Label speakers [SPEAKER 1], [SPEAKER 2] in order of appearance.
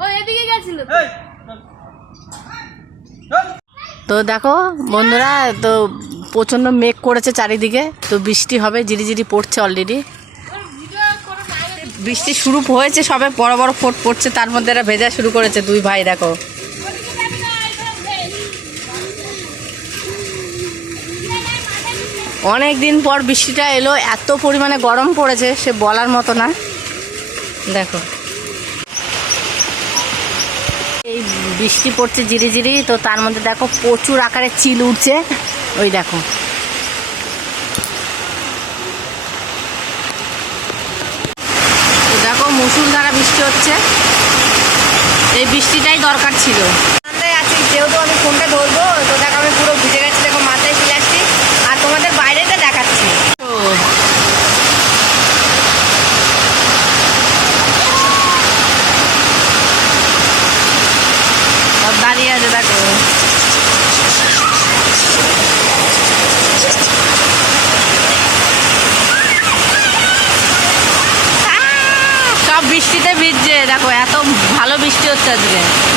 [SPEAKER 1] ও এদিকে গেছিল তো।
[SPEAKER 2] তো দেখো বন্ধুরা তো প্রচণ্ড মেঘ করেছে চারিদিকে তো বৃষ্টি হবে ঝিরিঝিরি পড়ছে অলরেডি বৃষ্টি শুরু হয়েছে সবে বড় বড় ফোট পড়ছে তার মধ্যে এরা ভেজা শুরু করেছে দুই ভাই দেখো। অনেক দিন পর বৃষ্টিটা এলো এত পরিমাণে গরম পড়েছে সে বলার মতো না দেখো। এই বৃষ্টি পড়ছে জিরি তো তার মধ্যে দেখো প্রচুর আকারে চিল উঠছে ওই দেখো। দেখো মুসুল দ্বারা বৃষ্টি হচ্ছে। এই বৃষ্টিটাই দরকার ছিল আছি যেহেতু আমি ফোনটা ধরবো তো দেখো আমি পুরো ভিজে গেছি দেখো মাথায় চলে আসছি আর তোমাদের বাইরেটা দেখাচ্ছি তো সব দাঁড়িয়ে আছে দেখো! সব বৃষ্টিতে ভিজছে দেখো এত ভালো বৃষ্টি হচ্ছে আজকে